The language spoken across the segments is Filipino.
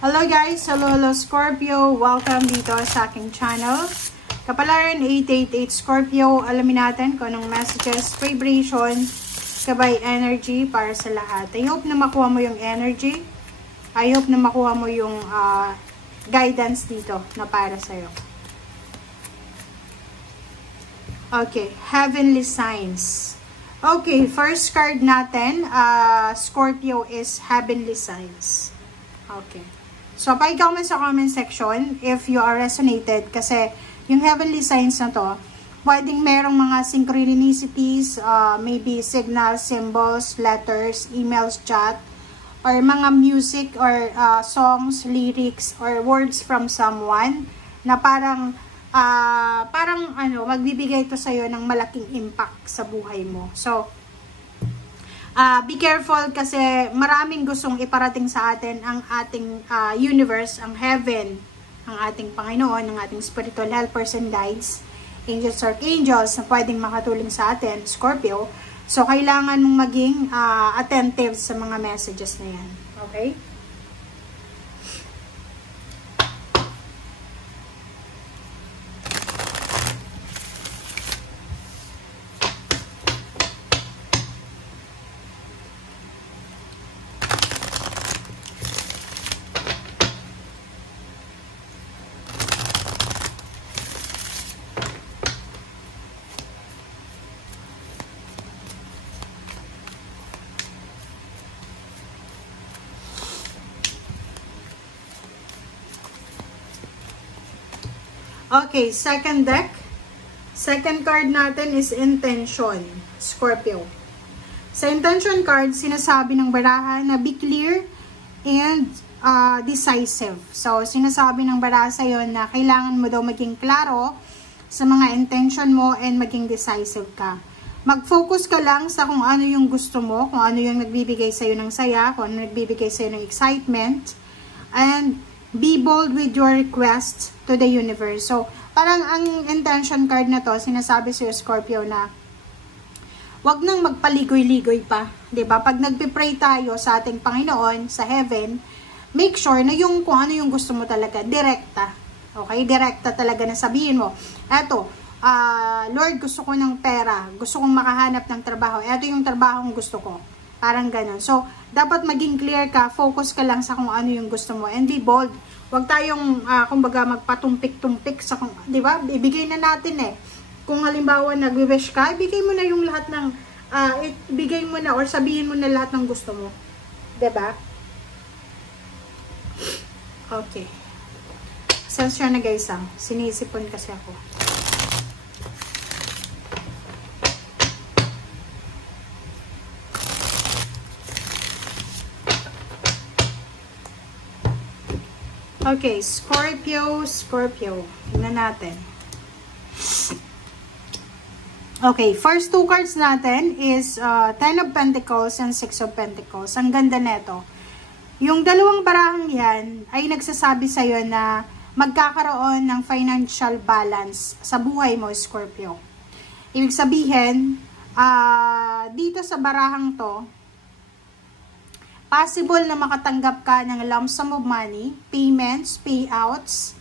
Hello guys! Hello Scorpio! Welcome dito sa aking channel. Kapalaran 888 Scorpio, alamin natin kung anong messages, vibration, kabay energy para sa lahat. I hope na makuha mo yung energy. I hope na makuha mo yung guidance dito na para sa'yo. Okay, heavenly signs. Okay, first card natin, Scorpio is heavenly signs. Okay. So, pa-comment sa comment section if you are resonated kasi yung heavenly signs na to, pwedeng merong mga synchronicities, maybe signals, symbols, letters, emails, chat, or mga music or songs, lyrics, or words from someone na parang magbibigay ito sa'yo ng malaking impact sa buhay mo. So, be careful kasi maraming gustong iparating sa atin ang ating universe, ang heaven, ang ating Panginoon, ang ating spiritual helpers and guides, angels or archangels na pwedeng makatulong sa atin, Scorpio. So, kailangan mong maging attentive sa mga messages na yan. Okay? Okay, second deck. Second card natin is intention, Scorpio. Sa intention card, sinasabi ng baraha na be clear and decisive. So, sinasabi ng baraha sa'yo na kailangan mo daw maging klaro sa mga intention mo and maging decisive ka. Mag-focus ka lang sa kung ano yung gusto mo, kung ano yung nagbibigay sa'yo ng saya, kung ano nagbibigay sa'yo ng excitement, and be bold with your requests to the universe. So, parang ang intention card na to, sinasabi sa'yo, Scorpio, na wag nang magpaligoy-ligoy pa. 'Di ba? Pag nagpe-pray tayo sa ating Panginoon, sa heaven, make sure na yung kung ano yung gusto mo talaga, direkta. Okay? Direkta talaga na sabihin mo. Eto, Lord, gusto ko ng pera. Gusto kong makahanap ng trabaho. Eto yung trabaho ng gusto ko. Parang ganun. So, dapat maging clear ka, focus ka lang sa kung ano yung gusto mo, and be bold. Huwag tayong, kumbaga, magpatumpik-tumpik sa, di ba? Ibigay na natin eh. Kung halimbawa, nag-wish ka, ibigay mo na yung lahat ng, ibigay mo na, or sabihin mo na lahat ng gusto mo. Di ba? Okay. Sensya na guys, sinisipon kasi ako. Okay, Scorpio. Tingnan natin. Okay, first two cards natin is Ten of Pentacles and Six of Pentacles. Ang ganda neto. Yung dalawang barahang yan ay nagsasabi sa'yo na magkakaroon ng financial balance sa buhay mo, Scorpio. Ibig sabihin, dito sa barahang to, possible na makatanggap ka ng lump sum of money, payments, payouts,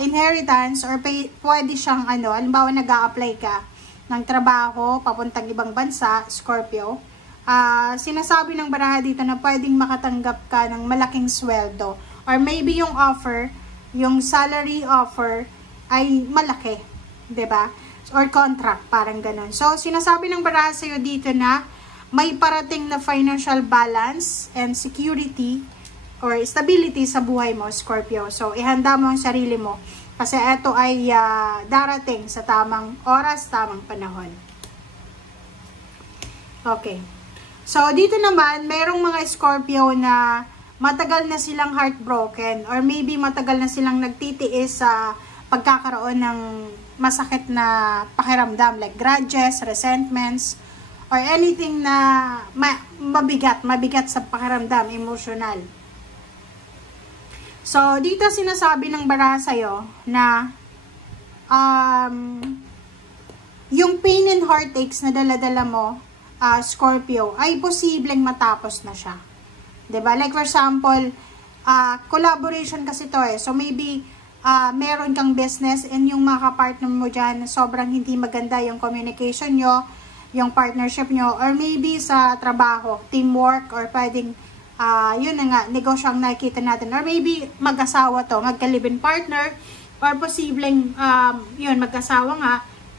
inheritance, or pwede siyang halimbawa nag-a-apply ka ng trabaho papuntang ibang bansa, Scorpio. Sinasabi ng baraha dito na pwedeng makatanggap ka ng malaking sweldo, or maybe yung offer, yung salary offer ay malaki, 'di ba? Or contract, parang ganun. So, sinasabi ng baraha sa'yo dito na may parating na financial balance and security or stability sa buhay mo, Scorpio. So, ihanda mo ang sarili mo kasi ito ay darating sa tamang oras, tamang panahon. Okay. So, dito naman, merong mga Scorpio na matagal na silang heartbroken or maybe matagal na silang nagtitiis sa pagkakaroon ng masakit na pakiramdam like grudges, resentments, or anything na mabigat sa pakiramdam, emotional. So, dito sinasabi ng baraha sa'yo na yung pain and heartaches na dala-dala mo, Scorpio, ay posibleng matapos na siya. 'Di ba? Like for example, collaboration kasi to eh. So maybe meron kang business and yung mga partner mo dyan, sobrang hindi maganda yung communication nyo, yung partnership nyo, or maybe sa trabaho, teamwork, or pwedeng, yun na nga, negosyo ang nakikita natin, or maybe mag-asawa to, magka-live-in partner, or posibleng, yun, mag-asawa nga,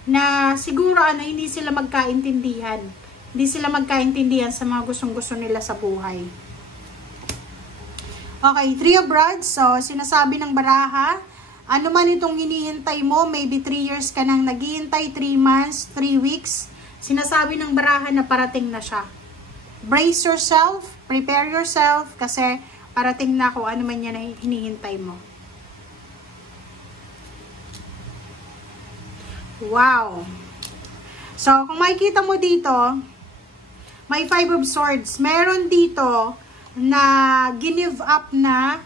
na siguro hindi sila magkaintindihan. Hindi sila magkaintindihan sa mga gustong-gusto nila sa buhay. Okay, Three of Rods. So, sinasabi ng baraha, ano man itong hinihintay mo, maybe 3 years ka nang naghihintay, 3 months, 3 weeks, sinasabi ng baraha na parating na siya. Brace yourself, prepare yourself, kasi parating na kung ano man yan na hinihintay mo. Wow! So, kung makikita mo dito, may 5 of Swords. Meron dito na give up na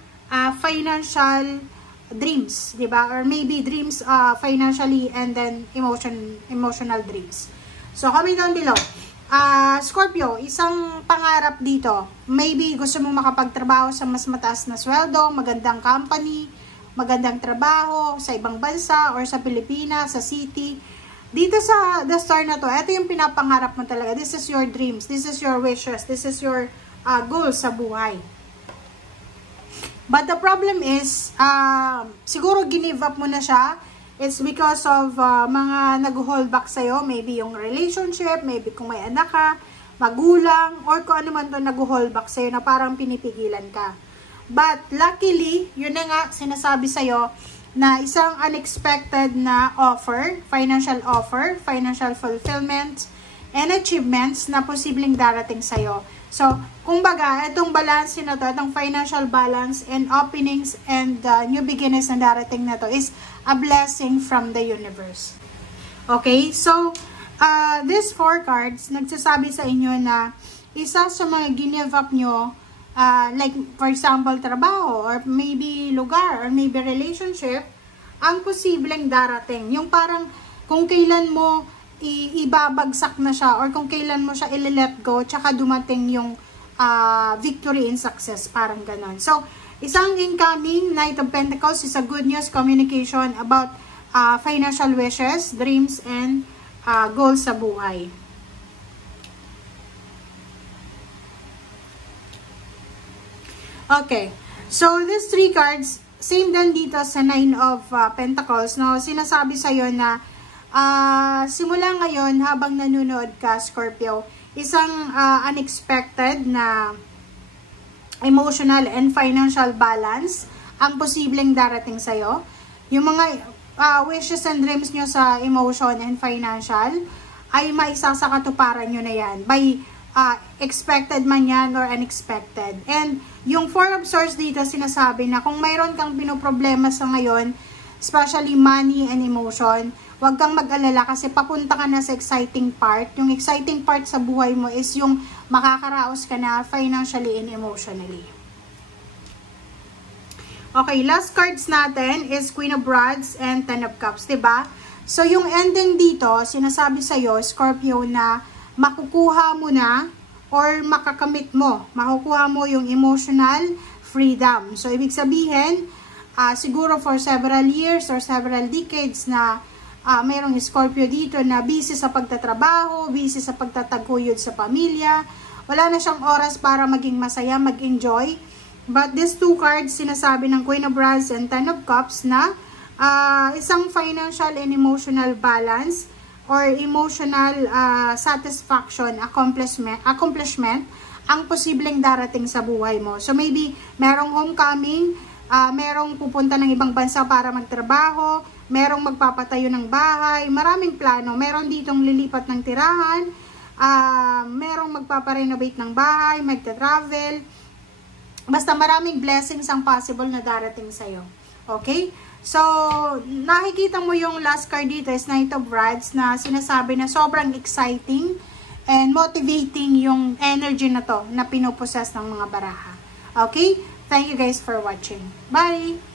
financial dreams, di ba? Or maybe dreams financially and then emotional dreams. So, comment down below. Scorpio, isang pangarap dito. Maybe gusto mong makapagtrabaho sa mas mataas na sweldo, magandang company, magandang trabaho sa ibang bansa or sa Pilipinas, sa city. Dito sa the star na to, ito yung pinapangarap mo talaga. This is your dreams, this is your wishes, this is your goals sa buhay. But the problem is, siguro give up mo na siya. It's because of mga nag-hold back sa'yo. Maybe yung relationship, maybe kung may anak ka, magulang, or kung ano man to nag-hold back sa'yo na parang pinipigilan ka. But luckily, yun na nga sinasabi sa'yo na isang unexpected na offer, financial fulfillment, and achievements na posibleng darating sa'yo. So, kumbaga, itong balance na to, itong financial balance and openings and new beginnings na darating na to is a blessing from the universe. Okay? So, these 4 cards, nagsasabi sa inyo na isa sa mga give up nyo, like for example trabaho or maybe lugar or maybe relationship, ang posibleng darating yung parang kung kailan mo ibabagsak na siya or kung kailan mo siya i-let go tsaka dumating yung victory and success, parang ganon. So isang incoming Knight of Pentacles is a good news communication about financial wishes, dreams, and goals sa buhay. Okay, so these 3 cards, same din dito sa 9 of Pentacles, no? Sinasabi sa'yo na simula ngayon habang nanonood ka, Scorpio, isang unexpected na emotional and financial balance ang posibleng darating sa'yo. Yung mga wishes and dreams nyo sa emotion and financial ay maisa sa katuparan nyo na yan by expected man yan or unexpected. And yung 4 of Swords dito sinasabi na kung mayroon kang pinoproblema sa ngayon, especially money and emotion, huwag kang mag-alala kasi papunta ka na sa exciting part. Yung exciting part sa buhay mo is yung makakaraos ka na financially and emotionally. Okay, last cards natin is Queen of Rods and Ten of Cups, diba? So yung ending dito, sinasabi sa'yo, Scorpio, na makukuha mo na or makakamit mo. Makukuha mo yung emotional freedom. So, ibig sabihin, siguro for several years or several decades na mayroong Scorpio dito na busy sa pagtatrabaho, busy sa pagtataguyod sa pamilya. Wala na siyang oras para maging masaya, mag-enjoy. But these 2 cards, sinasabi ng Queen of Rods and Ten of Cups na isang financial and emotional balance or emotional satisfaction, accomplishment ang posibleng darating sa buhay mo. So maybe merong homecoming, merong pupunta ng ibang bansa para magtrabaho, merong magpapatayo ng bahay, maraming plano, meron ditong lilipat ng tirahan, merong magpaparenovate ng bahay, magta-travel, basta maraming blessings ang possible na darating sa'yo. Okay? So, nakikita mo yung last card dito is Knight of Rods na sinasabi na sobrang exciting and motivating yung energy na to na pinoposes ng mga baraha. Okay? Thank you guys for watching. Bye!